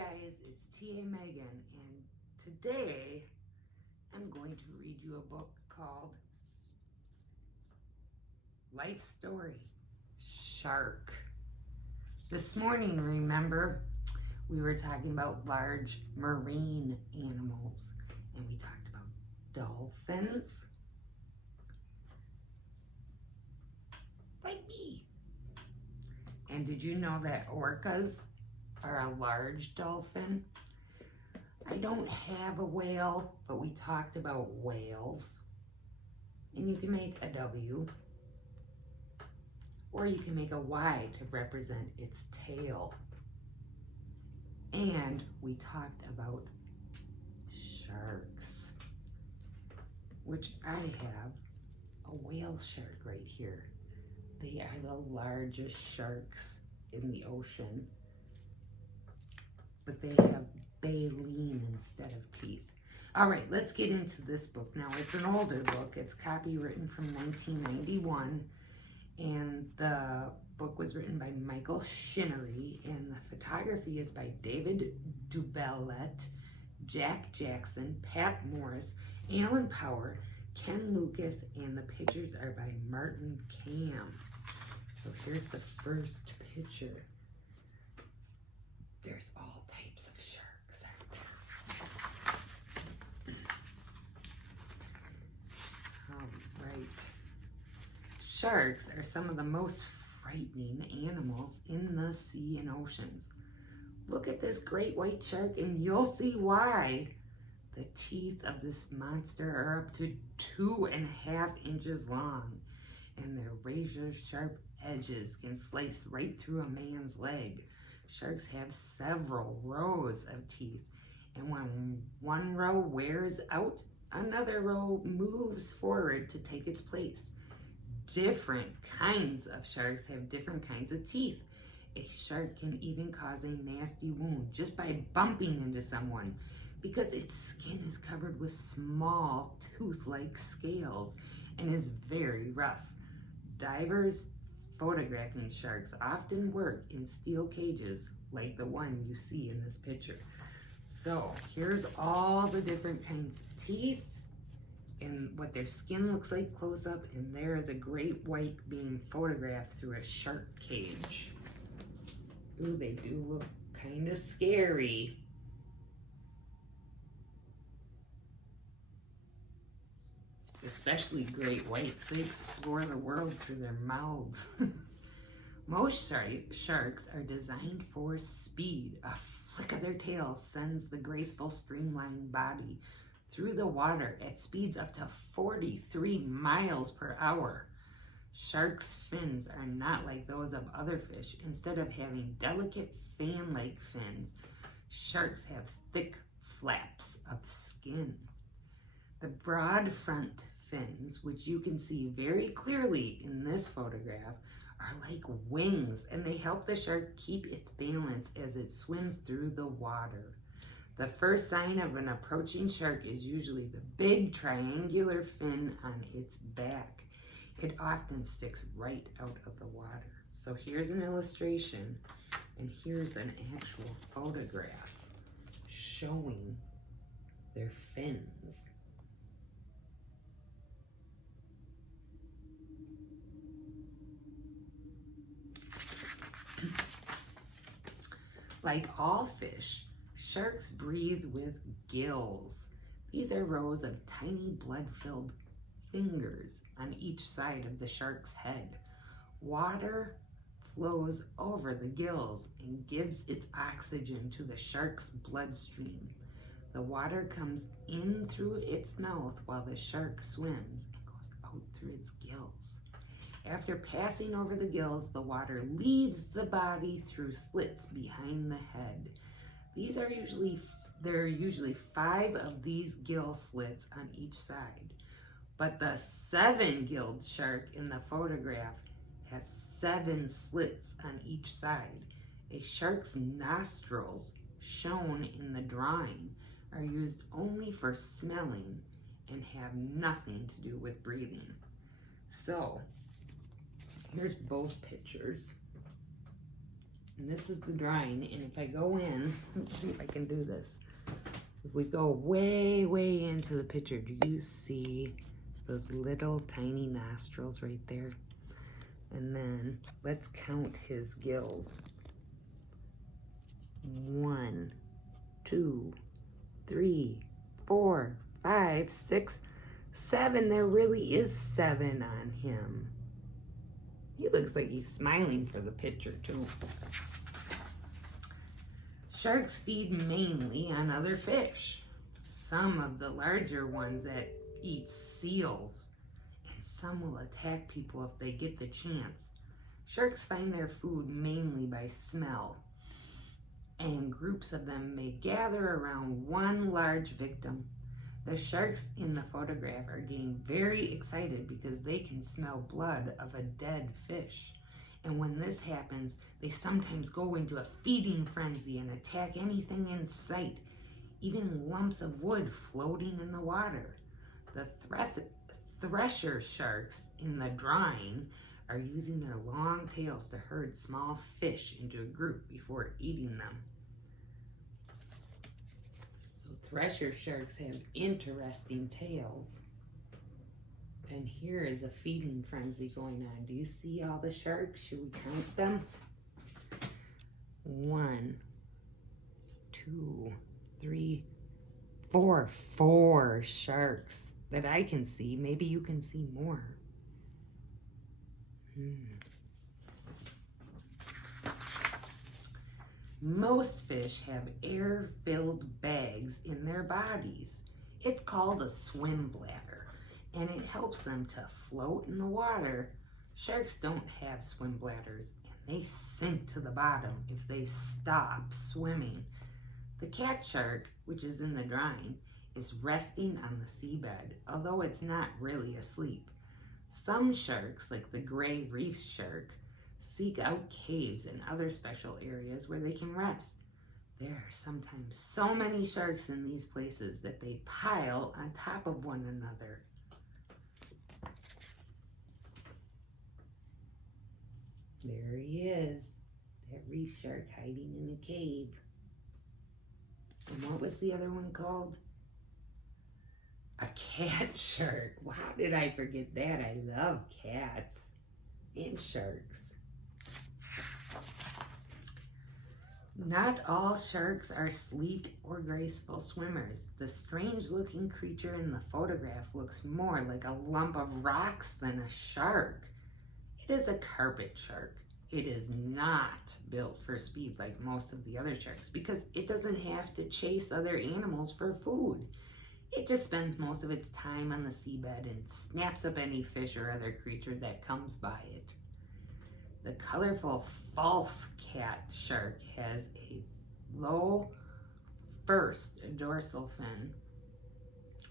guys, it's TA Megan, and today I'm going to read you a book called Life Story, Shark. This morning, remember, we were talking about large marine animals, and we talked about dolphins, like me. And did you know that orcas are a large dolphin? I don't have a whale, but we talked about whales. And you can make a W, or you can make a Y to represent its tail. And we talked about sharks, which I have a whale shark right here. They are the largest sharks in the ocean, but they have baleen instead of teeth. All right, let's get into this book now. It's an older book. It's copywritten from 1991, and the book was written by Michael Shinnery, and the photography is by David Dubellette, Jack Jackson, Pat Morris, Alan Power, Ken Lucas, and the pictures are by Martin Cam. So here's the first picture. There's all types of sharks out there. All right. Sharks are some of the most frightening animals in the sea and oceans. Look at this great white shark and you'll see why. The teeth of this monster are up to 2.5 inches long, and their razor-sharp edges can slice right through a man's leg. Sharks have several rows of teeth, and when one row wears out, another row moves forward to take its place. Different kinds of sharks have different kinds of teeth. A shark can even cause a nasty wound just by bumping into someone, because its skin is covered with small tooth-like scales and is very rough. Divers photographing sharks often work in steel cages like the one you see in this picture. So here's all the different kinds of teeth and what their skin looks like close up, and there is a great white being photographed through a shark cage. Ooh, they do look kind of scary. Especially great whites. They explore the world through their mouths. Most sharks are designed for speed. A flick of their tail sends the graceful, streamlined body through the water at speeds up to 43 miles per hour. Sharks' fins are not like those of other fish. Instead of having delicate fan-like fins, sharks have thick flaps of skin. The broad front fins, which you can see very clearly in this photograph, are like wings, and they help the shark keep its balance as it swims through the water. The first sign of an approaching shark is usually the big triangular fin on its back. It often sticks right out of the water. So here's an illustration, and here's an actual photograph showing their fins. Like all fish, sharks breathe with gills. These are rows of tiny blood-filled fingers on each side of the shark's head. Water flows over the gills and gives its oxygen to the shark's bloodstream. The water comes in through its mouth while the shark swims and goes out through its gills. After passing over the gills, the water leaves the body through slits behind the head. There are usually 5 of these gill slits on each side. But the 7-gilled shark in the photograph has 7 slits on each side. A shark's nostrils, shown in the drawing, are used only for smelling and have nothing to do with breathing. So, here's both pictures. And this is the drawing, and if I go in, let's see if I can do this. If we go way, way into the picture, do you see those little tiny nostrils right there? And then let's count his gills. 1, 2, 3, 4, 5, 6, 7. There really is 7 on him. He looks like he's smiling for the picture too. Sharks feed mainly on other fish. Some of the larger ones that eat seals, and some will attack people if they get the chance. Sharks find their food mainly by smell, and groups of them may gather around one large victim. The sharks in the photograph are getting very excited because they can smell blood of a dead fish. And when this happens, they sometimes go into a feeding frenzy and attack anything in sight, even lumps of wood floating in the water. The thresher sharks in the drawing are using their long tails to herd small fish into a group before eating them. Thresher sharks have interesting tails. And here is a feeding frenzy going on. Do you see all the sharks? Should we count them? 1, 2, 3, 4. 4 sharks that I can see. Maybe you can see more. Most fish have air-filled bags in their bodies. It's called a swim bladder, and it helps them to float in the water. Sharks don't have swim bladders, and they sink to the bottom if they stop swimming. The cat shark, which is in the drawing, is resting on the seabed, although it's not really asleep. Some sharks, like the gray reef shark, seek out caves and other special areas where they can rest. There are sometimes so many sharks in these places that they pile on top of one another. There he is, that reef shark hiding in a cave. And what was the other one called? A cat shark. How did I forget that? I love cats and sharks. Not all sharks are sleek or graceful swimmers. The strange-looking creature in the photograph looks more like a lump of rocks than a shark. It is a carpet shark. It is not built for speed like most of the other sharks because it doesn't have to chase other animals for food. It just spends most of its time on the seabed and snaps up any fish or other creature that comes by it. The colorful false cat shark has a low first dorsal fin.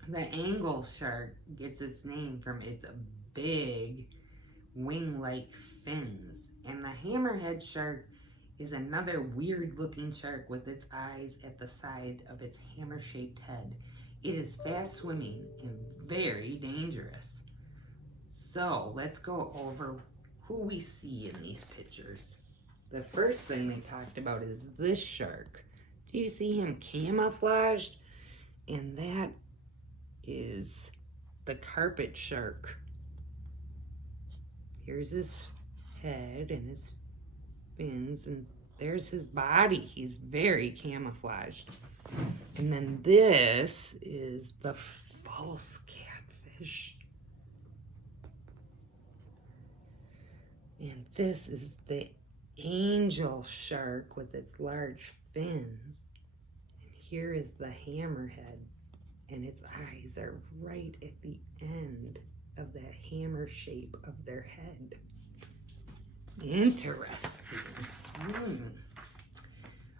The angle shark gets its name from its big wing-like fins. And the hammerhead shark is another weird-looking shark with its eyes at the side of its hammer-shaped head. It is fast-swimming and very dangerous. So let's go over who we see in these pictures. The first thing they talked about is this shark. Do you see him camouflaged? And that is the carpet shark. Here's his head and his fins, and there's his body. He's very camouflaged. And then this is the false catfish. And this is the angel shark with its large fins. And here is the hammerhead, and its eyes are right at the end of that hammer shape of their head. Interesting.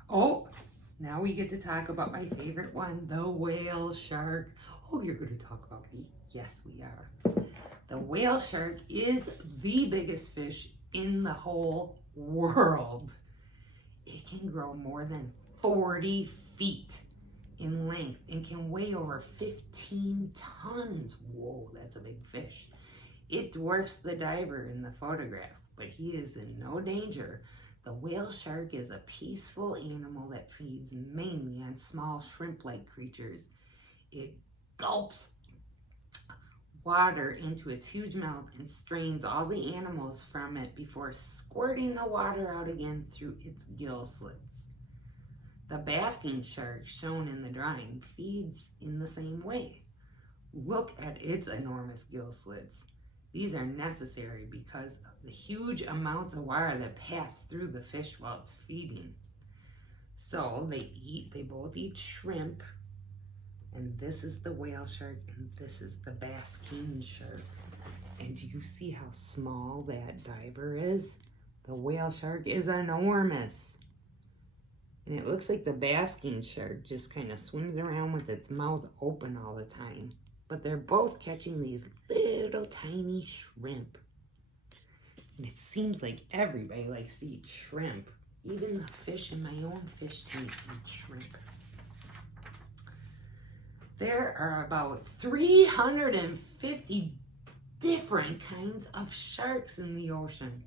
Oh, now we get to talk about my favorite one, the whale shark. Oh, you're going to talk about me? Yes, we are. The whale shark is the biggest fish in the whole world. It can grow more than 40 feet in length and can weigh over 15 tons. Whoa, that's a big fish. It dwarfs the diver in the photograph, but he is in no danger. The The whale shark is a peaceful animal that feeds mainly on small shrimp-like creatures. It gulps water into its huge mouth and strains all the animals from it before squirting the water out again through its gill slits. The basking shark, shown in the drawing, feeds in the same way. Look at its enormous gill slits. These are necessary because of the huge amounts of water that pass through the fish while it's feeding. So they both eat shrimp, and this is the whale shark, and this is the basking shark. And do you see how small that diver is? The whale shark is enormous. And it looks like the basking shark just kind of swims around with its mouth open all the time. But they're both catching these little tiny shrimp. And it seems like everybody likes to eat shrimp. Even the fish in my own fish tank eat shrimp. There are about 350 different kinds of sharks in the ocean,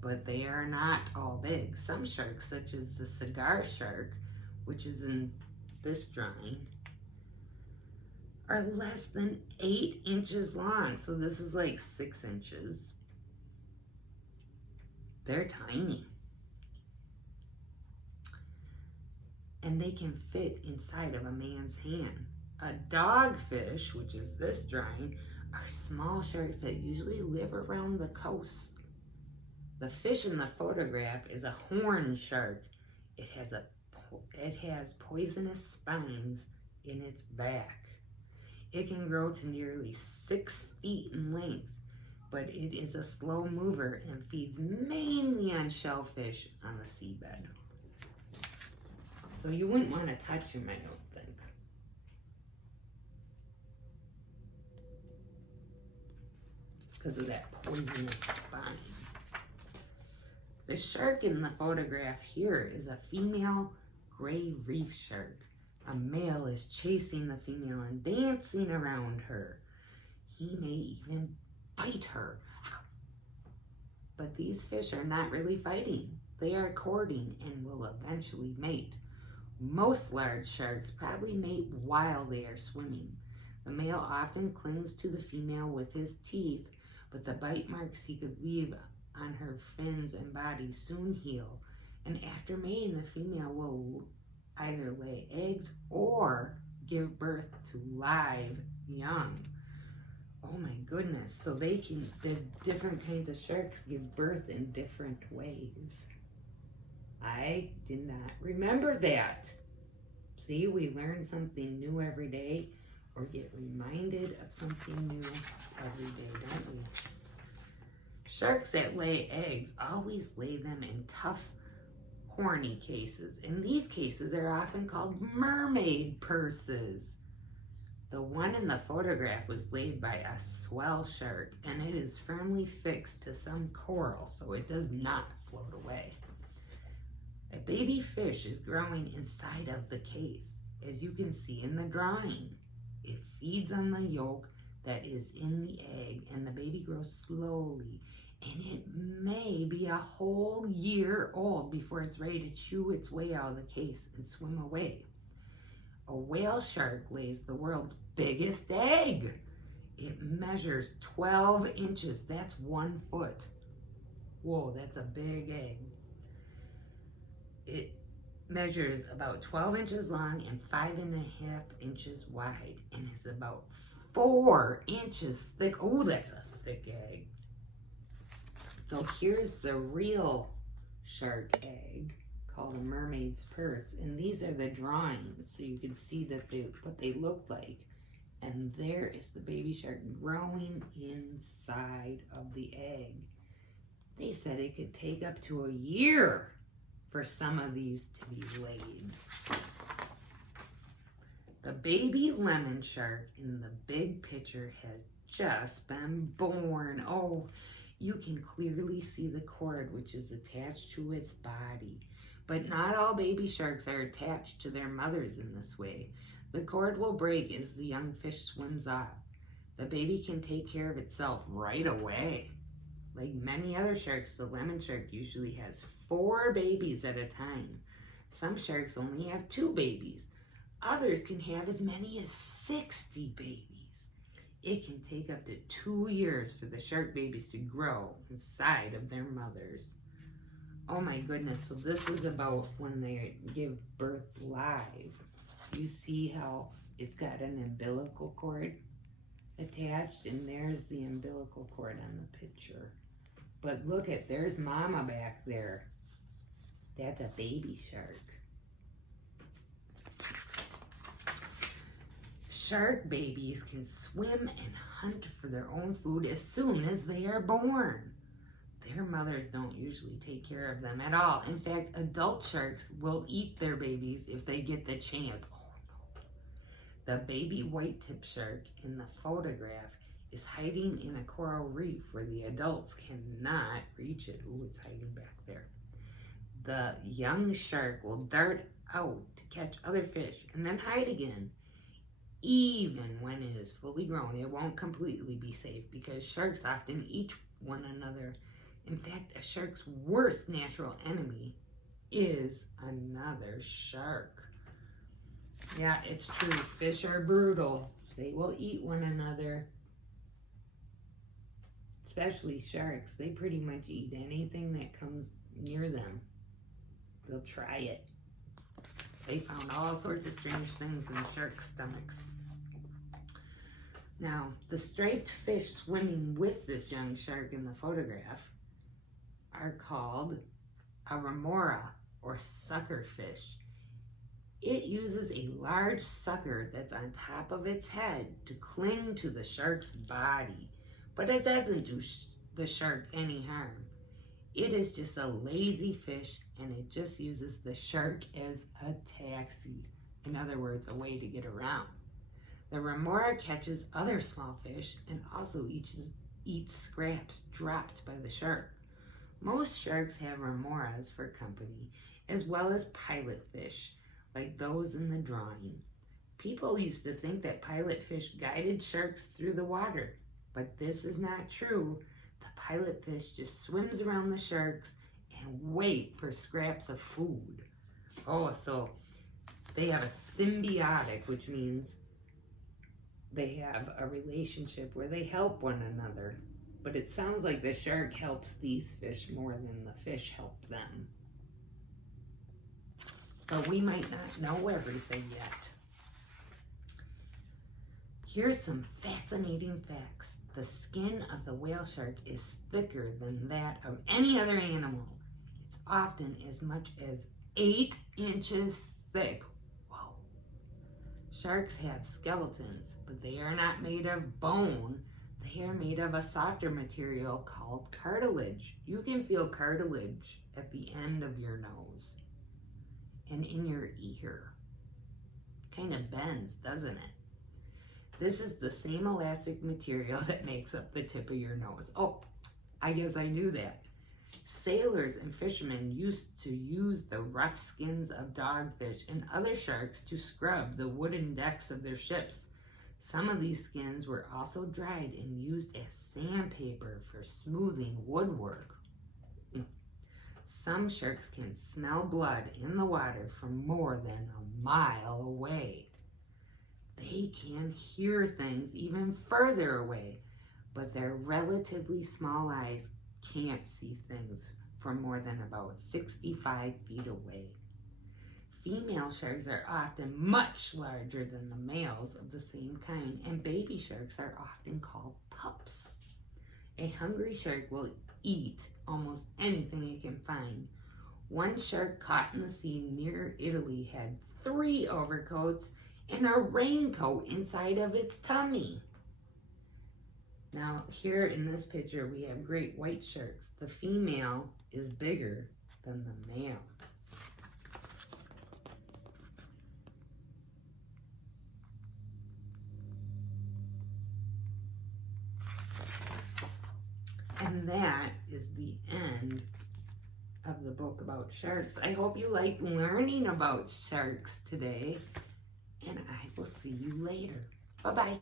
but they are not all big. Some sharks, such as the cigar shark, which is in this drawing, are less than 8 inches long. So this is like 6 inches. They're tiny. And they can fit inside of a man's hand. A dogfish, which is this drawing, are small sharks that usually live around the coast. The fish in the photograph is a horn shark. It has poisonous spines in its back. It can grow to nearly 6 feet in length, but it is a slow mover and feeds mainly on shellfish on the seabed. So you wouldn't want to touch him, I don't think. Because of that poisonous spine. The shark in the photograph here is a female gray reef shark. A male is chasing the female and dancing around her. He may even bite her. But these fish are not really fighting. They are courting and will eventually mate. Most large sharks probably mate while they are swimming. The male often clings to the female with his teeth, but the bite marks he could leave on her fins and body soon heal. And after mating, the female will either lay eggs or give birth to live young. Oh my goodness. So the different kinds of sharks give birth in different ways. I did not remember that. See, we learn something new every day, or get reminded of something new every day, don't we? Sharks that lay eggs always lay them in tough, horny cases. And these cases are often called mermaid purses. The one in the photograph was laid by a swell shark, and it is firmly fixed to some coral, so it does not float away. A baby fish is growing inside of the case, as you can see in the drawing. It feeds on the yolk that is in the egg, and the baby grows slowly, and it may be a whole year old before it's ready to chew its way out of the case and swim away. A whale shark lays the world's biggest egg. It measures 12 inches. That's 1 foot. Whoa, that's a big egg. It measures about 12 inches long and 5.5 inches wide, and is about 4 inches thick. Oh, that's a thick egg. So here's the real shark egg, called a mermaid's purse, and these are the drawings, so you can see that what they look like. And there is the baby shark growing inside of the egg. They said it could take up to a year for some of these to be laid. The baby lemon shark in the big picture has just been born. Oh, you can clearly see the cord which is attached to its body. But not all baby sharks are attached to their mothers in this way. The cord will break as the young fish swims off. The baby can take care of itself right away. Like many other sharks, the lemon shark usually has 4 babies at a time. Some sharks only have 2 babies. Others can have as many as 60 babies. It can take up to 2 years for the shark babies to grow inside of their mothers. Oh my goodness, so this is about when they give birth live. You see how it's got an umbilical cord attached, and there's the umbilical cord on the picture. But look at, there's mama back there. That's a baby shark. Shark babies can swim and hunt for their own food as soon as they are born. Their mothers don't usually take care of them at all. In fact, adult sharks will eat their babies if they get the chance. Oh no. The baby white-tip shark in the photograph is hiding in a coral reef where the adults cannot reach it. Ooh, it's hiding back there. The young shark will dart out to catch other fish and then hide again. Even when it is fully grown, it won't completely be safe because sharks often eat one another. In fact, a shark's worst natural enemy is another shark. Yeah, it's true. Fish are brutal. They will eat one another. Especially sharks. They pretty much eat anything that comes near them. They'll try it. They found all sorts of strange things in shark stomachs. Now, the striped fish swimming with this young shark in the photograph are called a remora, or sucker fish. It uses a large sucker that's on top of its head to cling to the shark's body, but it doesn't do the shark any harm. It is just a lazy fish, and it just uses the shark as a taxi. In other words, a way to get around. The remora catches other small fish and also eats scraps dropped by the shark. Most sharks have remoras for company, as well as pilot fish, like those in the drawing. People used to think that pilot fish guided sharks through the water, but this is not true. The pilot fish just swims around the sharks and wait for scraps of food. Oh, so they have a symbiotic, which means they have a relationship where they help one another. But it sounds like the shark helps these fish more than the fish help them. But we might not know everything yet. Here's some fascinating facts. The skin of the whale shark is thicker than that of any other animal. It's often as much as 8 inches thick. Whoa. Sharks have skeletons, but they are not made of bone. They are made of a softer material called cartilage. You can feel cartilage at the end of your nose and in your ear. Kind of bends, doesn't it? This is the same elastic material that makes up the tip of your nose. Oh, I guess I knew that. Sailors and fishermen used to use the rough skins of dogfish and other sharks to scrub the wooden decks of their ships. Some of these skins were also dried and used as sandpaper for smoothing woodwork. Some sharks can smell blood in the water from more than a mile away. They can hear things even further away, but their relatively small eyes can't see things from more than about 65 feet away. Female sharks are often much larger than the males of the same kind, and baby sharks are often called pups. A hungry shark will eat almost anything it can find. One shark caught in the sea near Italy had 3 overcoats and a raincoat inside of its tummy. Now, here in this picture, we have great white sharks. The female is bigger than the male. And that is the end of the book about sharks. I hope you like learning about sharks today, and I will see you later. Bye-bye.